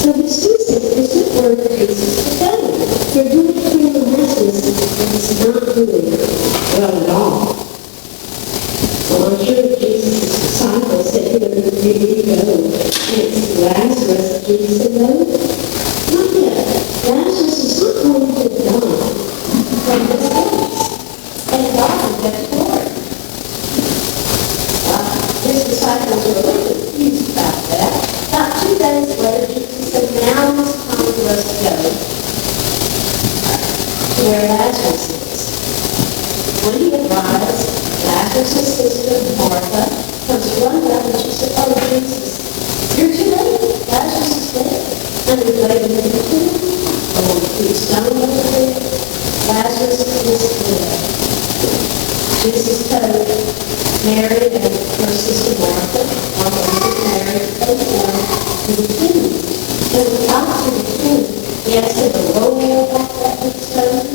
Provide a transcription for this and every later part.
So his two sisters took word for Jesus to go. They're doing it in the Lazarus, and it's not doing well at all. Well, I'm sure Jesus' disciples said, you need to go. And it's Lazarus. Jesus said, no, not yet. Lazarus is not going to die from his illness. And God will get the glory. His disciples were a little confused about that. About 2 days later, Jesus said, now it's time for us to go to where Lazarus is. When he arrives, Lazarus' sister, Martha, comes running up and she said, oh, Jesus, you're too late. Lazarus is dead. And we laid him in the tomb. Oh, we stoned over there. Lazarus is dead. Jesus told Mary and her sister Martha, Mary, to take them to the tomb. And when we got to the tomb, he asked them to roll back that big stone.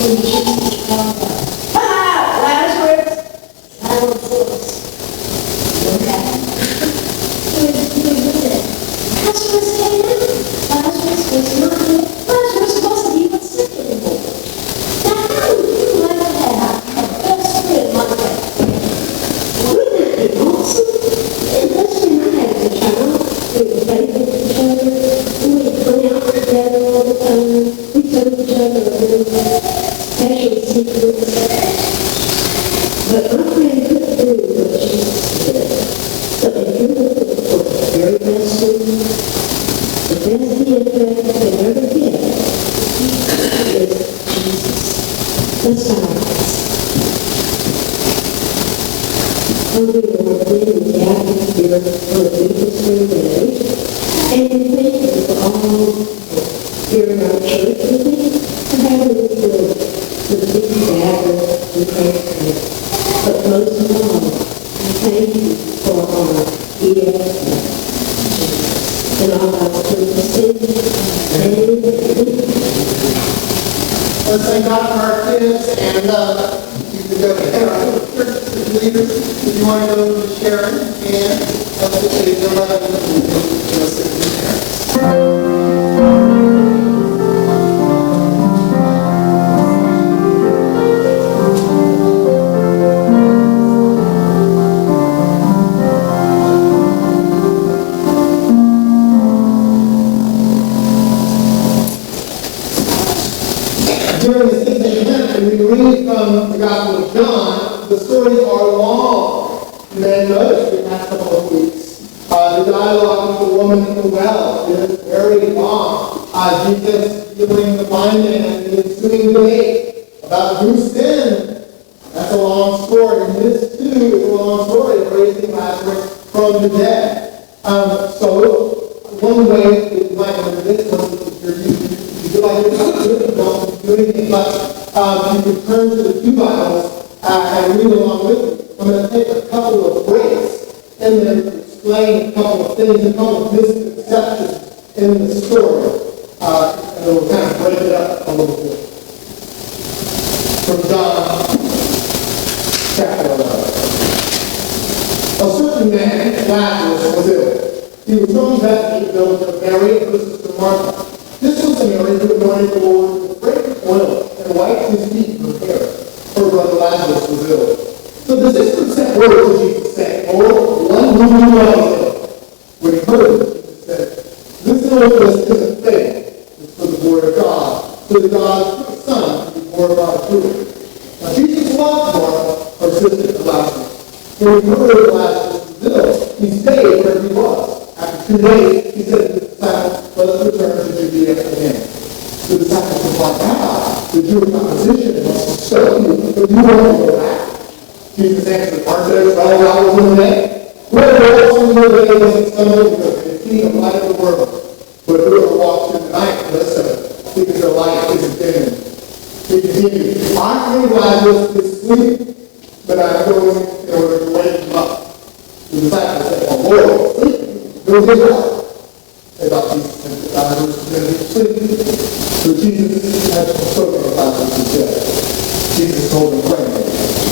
And Jesus called out, "Come out, Lazarus!" Silent voice. Okay. Who did it? Lazarus came out. Lazarus was not here. Lazarus wasn't even sick anymore. Now, how would you like to have a best friend like that? Wouldn't that be awesome? And best friend I had as a child, we would play with each other, and we'd hang out together all the time. We told each other a little special secrets. But my friend couldn't do what Jesus did. So if you're looking for the very best friend, the best gift that you can ever get is Jesus. Let's bow our heads. Oh, dear Lord, we gather here on a beautiful day, and we thank you for all here in our church. We thank you for having this good to be gathered and pray for you. But most of all, I thank you for our gift and all our purposes. Let's thank God for our kids, and you can go to our church leaders if you want to go to Sharon, and that's what they do. You'll sit in there. During the 16th and we read from the Gospel of John, the stories are long. You may notice the past couple of weeks. The dialogue with the woman at the well is very long. Jesus healing the blind man and the ensuing debate about who sinned. That's a long story. And this, too, is a long story of raising Lazarus from the dead. So, one way that you might look at this one is you feel like you're not doing anything, but you can turn to the two Bibles and read along with me. I'm going to take a couple of breaks and then explain a couple of things, a couple of misconceptions in the story. And we'll kind of break it up a little bit. From John chapter 11. A certain man, Lazarus, was ill. He was from Bethany, the village of Mary and her sister Martha. This was the Mary who anointed the Lord with fragrant oil and wiped his feet with hair. Her brother Lazarus was ill. So the sisters sent word to Jesus, saying, "Lord, one whom you love is ill." When he heard it, Jesus said, "This illness isn't faith. It's for the glory of God, so that God's Son can be glorified through it." Now Jesus loved Martha, her sister Lazarus. When he heard Lazarus was ill, he stayed where he was. After 2 days, he said to the disciples, "Let's return to Judea again." The disciples replied, "The Jewish opposition must stone you, but you won't go back." Jesus answered, "Aren't there 12 hours in the day? Whoever walks in the day doesn't stumble because they see the light of the world. But whoever walks in the night does so because the light isn't in him." He continued, "I think Lazarus is asleep, but I'm going in order to wake him up." The disciples said, "Oh, Lord, sleep. Go get up." They thought Jesus and Lazarus was going to be asleep. So Jesus had spoken of Lazarus' death. Jesus told him plainly,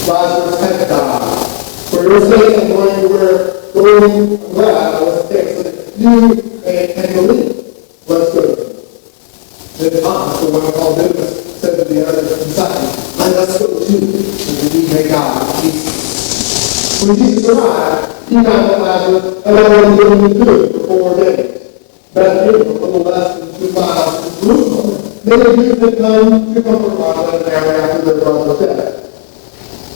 "Lazarus has died. For your sake, I'm going to where going glad I was sick, so that you and believe. Let's go. Then Thomas, the one called Didymus, said to the other disciples, let us go too, and we may God Jesus. When Jesus arrived, he found that Lazarus had already given him food for 4 days. Bethany, a little less than 2 miles from Jerusalem, many Jews had come to comfort Martha and Mary after their brother was dead.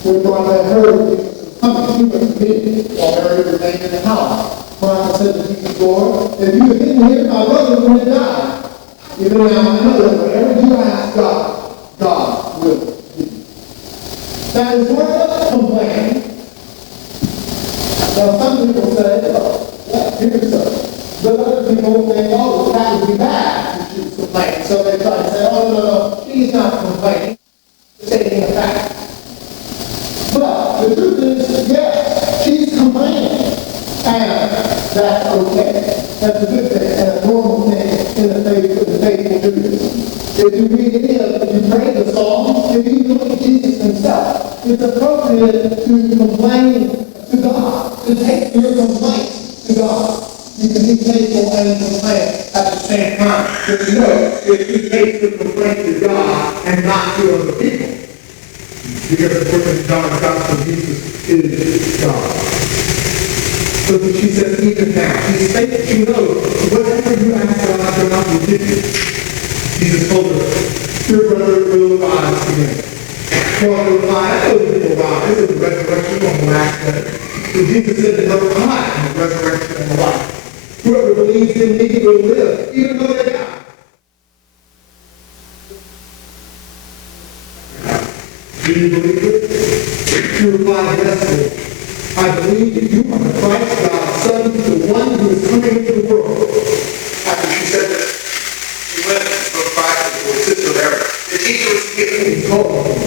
When Martha heard that Jesus was coming, she went to meet him, while Mary remained in the house. Martha said to Jesus, Lord, if you had been here, my brother would have died. Even now I know that whatever you ask God, God will give you. That is Martha complaining. Now some people say, well, yeah, here's so. But other people think, oh, that would be bad if she was complaining. So they try to say, oh, no, she's not complaining. She's stating a fact. But the truth is, yes, she's complaining. And that's okay. That's a good thing and a normal thing in the faithful Judaism. If you read any of if you pray the Psalms, if you look at Jesus himself, it's appropriate to complain to God, to take your complaints to God. You can be faithful and complain at the same time. But you know, if you take the complaint to God and not to other people, because according to John's Gospel, Jesus is God. So she says, even now, she's faithful. She knows whatever you ask God will give you. Jesus told her, your brother will rise again. Well, replied, I know he will rise in the resurrection on the last day. So Jesus said to her, I am the resurrection and the life. Whoever believes in me will live, even though they die. Do you believe it? She replied, yes, Lord. I believe that you are the Christ, God's Son, the one who is coming into the world. After she said this, she went and spoke Christ to her sister Mary. The teacher was given and called him.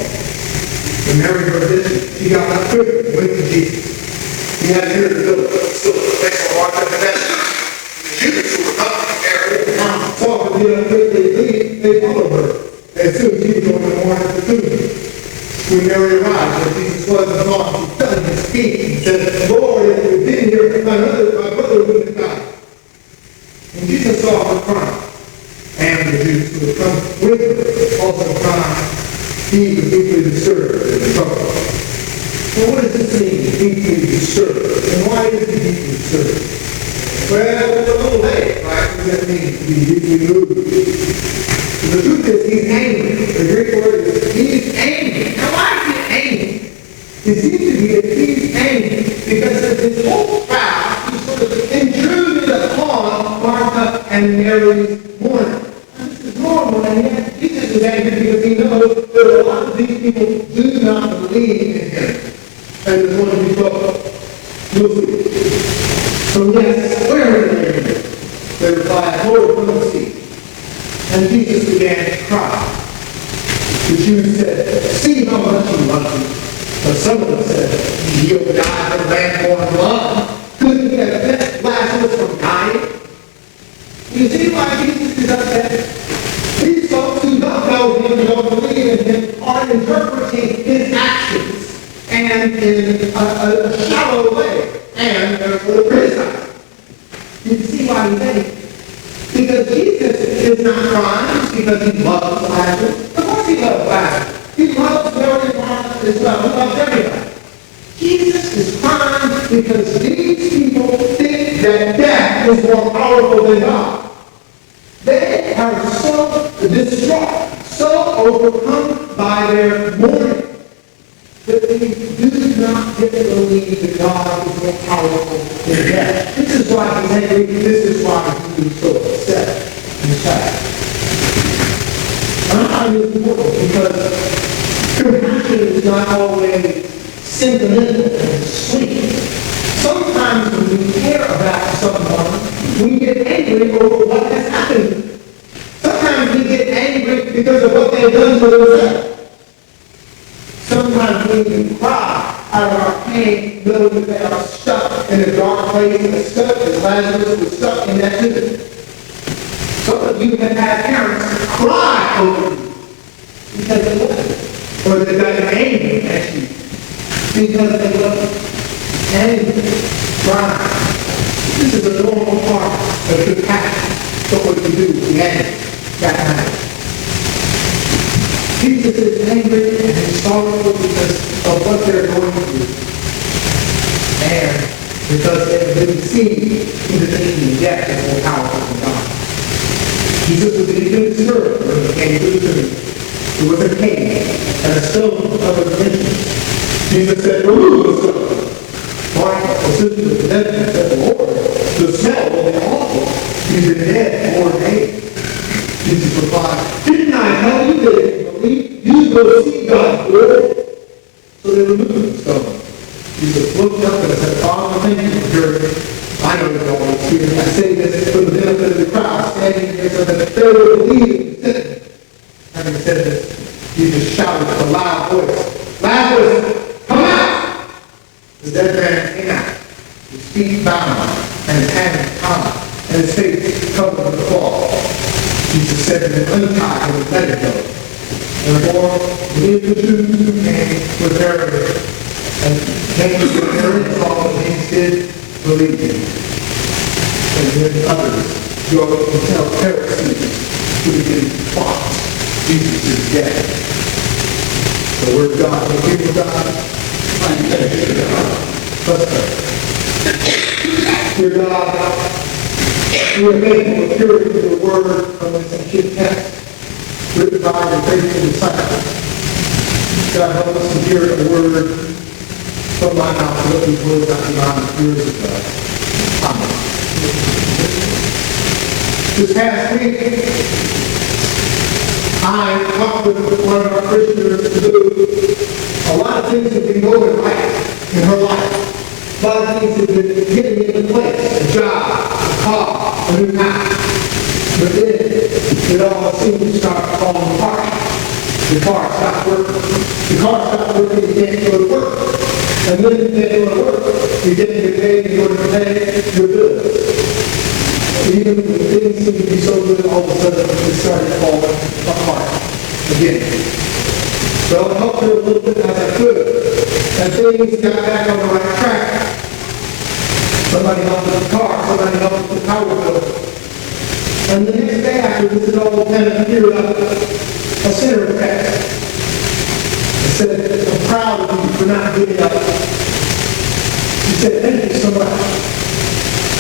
When Mary heard this, she got up quickly and went to Jesus. He had to hear the village, still thanks for Martha and Mary. The Jews who were coming to Mary saw her get up quickly and leave, they followed her. As soon as Jesus opened the morning at the tomb. When Mary arrived, where Jesus was and saw him, she fell at his feet and said, Lord, if you had been here, my brother wouldn't have died. When Jesus saw her crying, and the Jews who had come with her also crying, he was deeply disturbed and troubled. Well, what does this mean, deeply disturbed? And why is he deeply disturbed? Well, it's a little late, right? What does that mean, to be deeply moved? The truth is, he's angry. The Greek word is, he's angry. Now, why is he angry? It seems to be that he's angry because of this whole crowd who sort of intruded upon Martha and Mary's mourning. Now, this is normal, and yet Jesus is angry because he knows that a lot of these people do not believe in him. And there's one to be told. You'll see. So yes, where are they angry? They replied, Lord, come and see. And Jesus began to cry. The Jews said, see how much he loves you. But some of them said, he'll die from man-born love. Couldn't he have kept Lazarus from dying? You see why Jesus is upset? These folks who don't know him and don't believe in him are interpreting his actions and in a shallow way and therefore criticizing. You see why he's angry? Because Jesus is not crying because he loves Lazarus. Of course he loves Lazarus. He loves Mary and Martha as well. He loves everybody. Jesus is crying because these people think that death is more powerful than God. They are so distraught, so overcome by their mourning, that they do not yet believe that God is more powerful than death. This is why he's angry. This is why he's so upset and sad. And I find this important because compassion is not always sentimental and sweet. Sometimes when we care about someone, we get angry over what has happened. Sometimes we get angry because of what they've done to themselves. Sometimes we can cry out of our pain, knowing that they are stuck in a dark place and stuck, as Lazarus was stuck in that tomb. Some of you have had parents cry over you because they love you, or they've gotten angry at you because they love you. Angry, crying. This is a normal part What could happen? What would you do? The angry. Got angry. Jesus is angry and he's sorrowful because of what they're going through. And because they've been deceived into thinking death is more powerful than God. Jesus was even disturbed when he came to the tomb. It was a cave and a stone covered with entrance. Jesus said, remove the stone. Martha, the sister of the dead, said, the Lord, the smell will be awful. He's been dead 4 days. Jesus replied, didn't I tell you that if you believe, you will see God's glory? So they removed the stone. Jesus looked up and said, Father, thank you for hearing me. I know you're always here. I say this for the benefit of the crowd standing here so that they will believe in sin. Having said this, Jesus shouted with a loud voice, Lazarus, come out! The dead man came out, his feet bound and his hands tied, and his face covered with cloth. Jesus said to him, untie him and let him go. Therefore, many of the Jews who came with Mary and came to Mary and saw what he did believe him. And then others go and tell Pharisees who didn't plot Jesus' death. The word of God, the people of God, let's pray. Dear God, we are thankful for hearing the word from this ancient text, written by the faithful disciples. God, help us to hear the word from my mouth, let these words out of my ears of God. Amen. This past week, I talked with one of our Christians to do a lot of things have been going right in her life. A lot of things have been getting into place. A job, a car, a new house. But then it all seemed to start falling apart. The car stopped working, you can't go to work. And then you can't go to work, you didn't get paid in order to pay your bills. Even when things seemed to be so good, all of a sudden it started falling apart again. So I helped her a little bit as I could, and things got back on the right track. Somebody helped with the car, somebody helped with the power bill. And the next day after this is all kind of cleared up, I sent her a text. I said, I'm proud of you for not giving up. She said, thank you so much.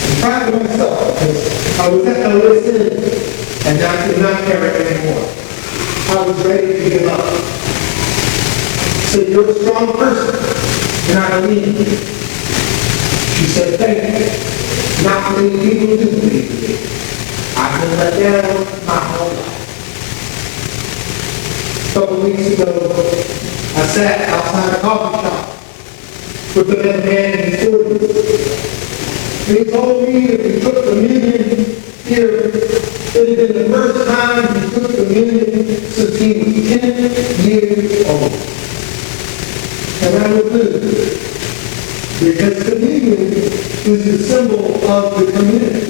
I'm proud of myself because I was at my wit's end and I could not carry it anymore. I was ready to give up. So you're a strong person and I believe in you. She said, thank you. Not many people do believe in me. I've been let down my whole life. A couple weeks ago, I sat outside a coffee shop with a man in his 40s. And he told me that he took communion here. It had been the first time he took communion since he was 10 years old. And I was moved. Because communion is the symbol of the community.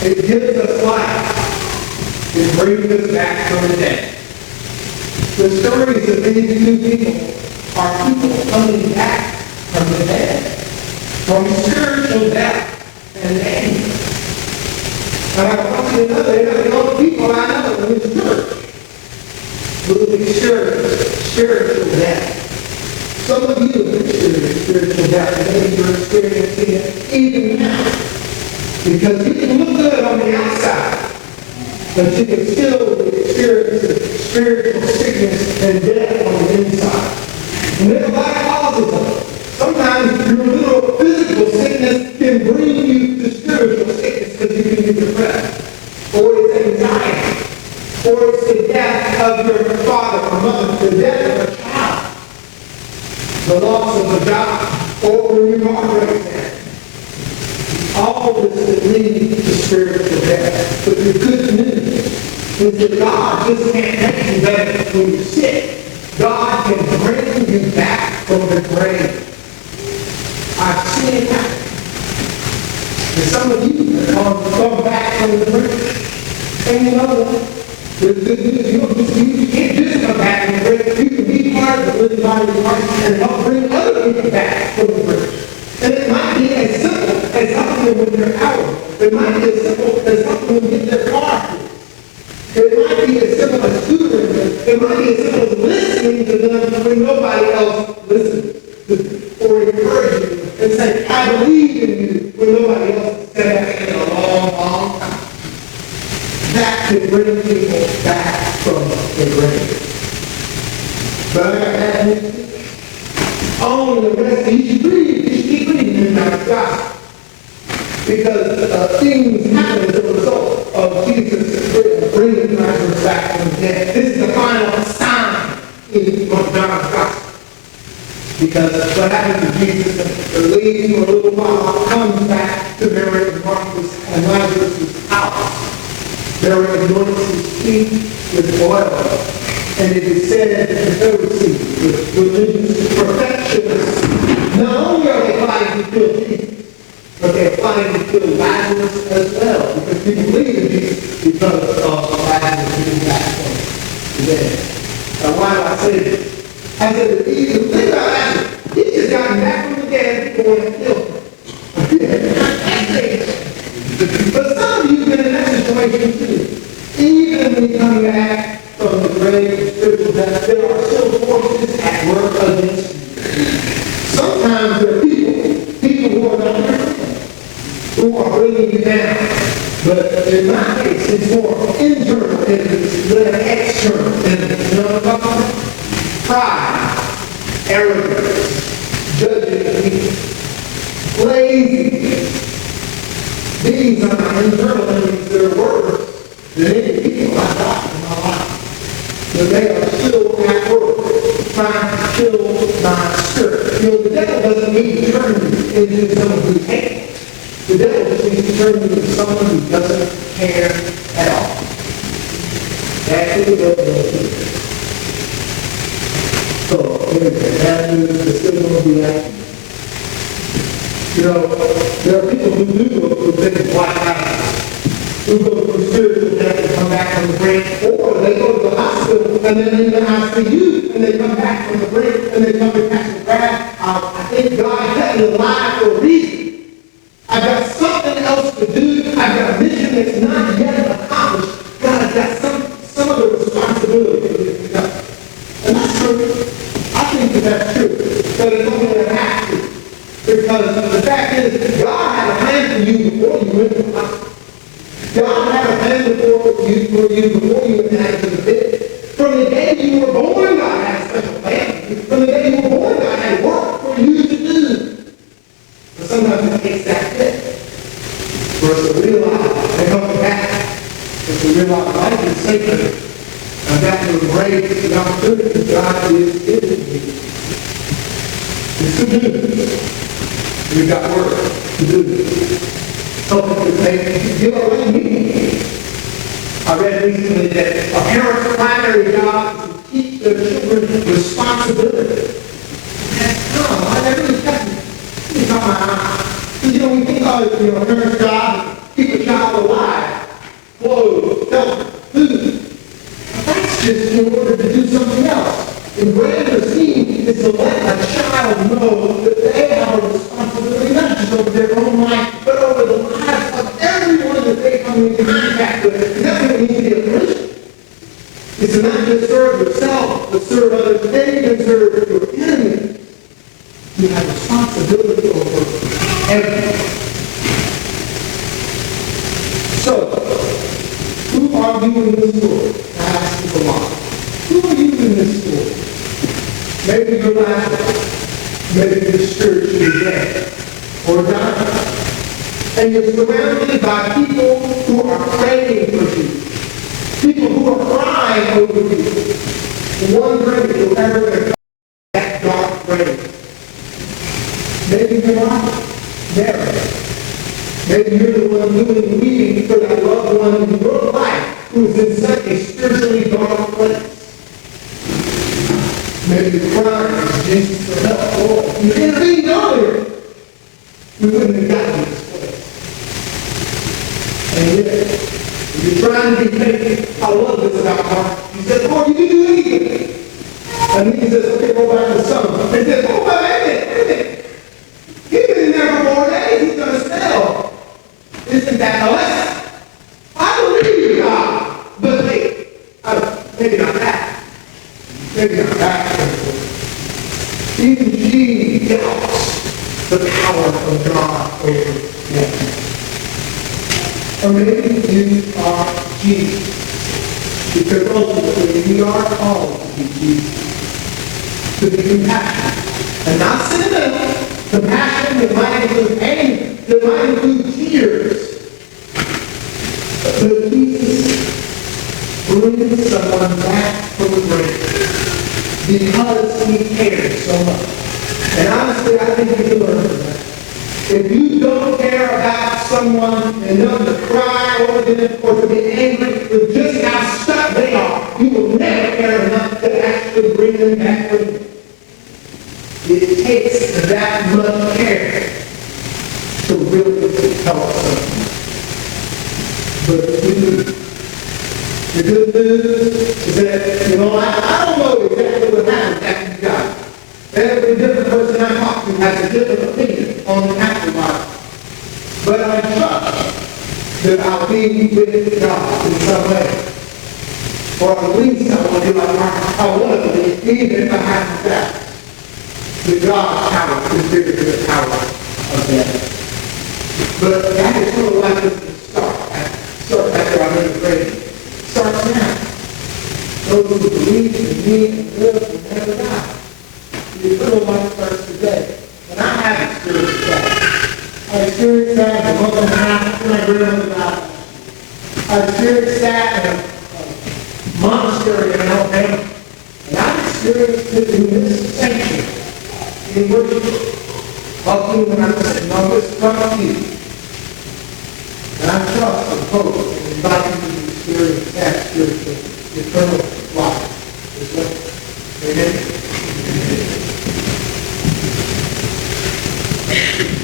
It gives us life. It brings us back from the dead. The stories of these two people are people coming back from the dead, from spiritual death and anger. And I want you to know that the only people I know in this church will experience spiritual death. Some of you have experienced spiritual death, and maybe you're experiencing it even now. Because you can look good on the outside, but you can still experience spiritual sickness and death on the inside. And there's a lot of causes of it. Sometimes your little physical sickness can bring you to spiritual sickness because you can be depressed. Or it's anxiety. Or it's the death of your father or mother, the death of a child. The loss of a job, or when your car breaks down. All of this can lead to spiritual death. But the good news is that God just can't make you better when you're sick. God can bring you back from the grave. I've seen it happen. And some of you have come back from the grave. And you know what? The good news, you can't just come back from the grave. You can be part of the living body of Christ and help bring other people back from the grave. And it might be as simple as helping helping them when they're out. It might be as simple as helping them get their car fixed. It might be as simple as tutoring them. It might be as simple as listening to them when nobody else listens to them. Or encouraging them and saying, I believe in you when nobody else has said that in a long, long time. That can bring people back from the grave. But I got bad news. On the rest, you should keep reading in God's gospel. Because things happen as a result of Jesus bringing Lazarus back from the dead. This is the final sign in John's gospel. Because what happens to Jesus leaves for a little while, comes back to Mary and Martha's and Lazarus' house. Mary anoints his feet with oil. And it is said that the Pharisees, the religious perfectionists, not only are they plotting to kill Jesus, but they're plotting to kill Lazarus as well. Because people believe in Jesus because of Lazarus being back from the dead. Now, why do I say this? I said, the thing about Lazarus, he just gotten back from the dead, people want to kill him. But some of you have been in that situation too. Even when you come back from the grave of spiritual death, there are still forces at work against you. Sometimes there are people who are not your friends, who are bringing you down. But in my case, it's more internal enemies than external enemies. You know what I'm talking about? Pride, arrogance, judging people, laziness. These are my internal enemies that are worse than any people I've got in my life. But they are still at work, trying to kill my spirit. You know, the devil doesn't need to turn you into someone who's hateful. The devil just needs to turn you into someone who doesn't care at all. That's what the devil does. So, anyway, bad news is still going to be happening. You know, there are people who do go through things like that, who go through spiritual death and come back from the brink, or they go to the hospital and then in the ICU and they come back from the brink and they come to Pastor Brad. I think God kept me alive for a reason. I've got something else to do. I've got a mission that's not yet accomplished. God has got some of the responsibility for this to come. And that's true. I think that's true. But it's only a half truth. Because the fact is, God had a plan for you before you went to the hospital. God had a plan for you before you went down into the pit. From the day you were born, God had a special plan for you. From the day you were born, God had work for you to do. But sometimes it takes that pit for us to realize and come back. And to realize life is sacred. I've got to embrace the opportunity God is giving me. It's good news. We've got work to do. Something to make give away meaning. I read recently that a parent's primary job is to teach their children responsibility. I really kept me. It's not my eye. You know, we think of a parent's job is keep a child alive, clothes, shelter, food. That's just in order to do something else. The grander scheme is to let a child know that they have a responsibility, not just over their own life, but over the lives of everyone that they come into contact with. And that's what it means to be a Christian. It's to not just serve yourself, but serve others, and even serve your enemies. You have responsibility over everything. So, who are you in this story? I ask you a lot. Who are you in this story? Maybe you're Lazarus. Maybe you're spiritually dead or dying. And you're surrounded by people who are praying for you. People who are crying over you. Wondering if you'll ever become that dark grave. Maybe you're not Mary. Maybe you're the one doing the weeping for that loved one in your life who's in such a spiritually dark place. Maybe the crying, Jesus for help. Lord, if you intervened earlier, we wouldn't have gotten to this place. And yet, if you're trying to be faithful, I love this about Mark. He said, Lord, you can do anything. And then he says, okay, go back to the son. He said, oh, wait a minute. He's been in there for 4 days. He's going to smell. is that unless I believe God, but maybe not that. Maybe not that. Even she doubts the power of God over them. Or maybe you are Jesus. Because ultimately we are called to be Jesus. To be compassionate. And not sentimental. Compassion that might include anger, that might include tears. But Jesus brings someone back from the grave because he cares so much. And honestly, I think we can learn from that. If you don't care about someone enough to cry over them or to be angry with just how stuck they are, you will never care enough to actually bring them back from you. It takes that much care to really help someone. But the good news is that, I don't know exactly what happened after you died. Every different person I talk to has a different opinion on the afterlife. But I trust that I'll be with God in some way. Or at least I want to be like I want to be, even if I have to die. The God's power is bigger than the power of death. But that is sort of like this start after I'm in the grave. Starts now. Those who believe in me and live will never die. The eternal life starts today. And I have experienced that. I experienced that in a month and a half after my grandmother died. I experienced that in a monastery in Alabama. And I experienced it in this sanctuary. In worship, talking when I said, no, this is not you. And I trust and hope and invite you to experience that spiritual, eternal life as well. Amen.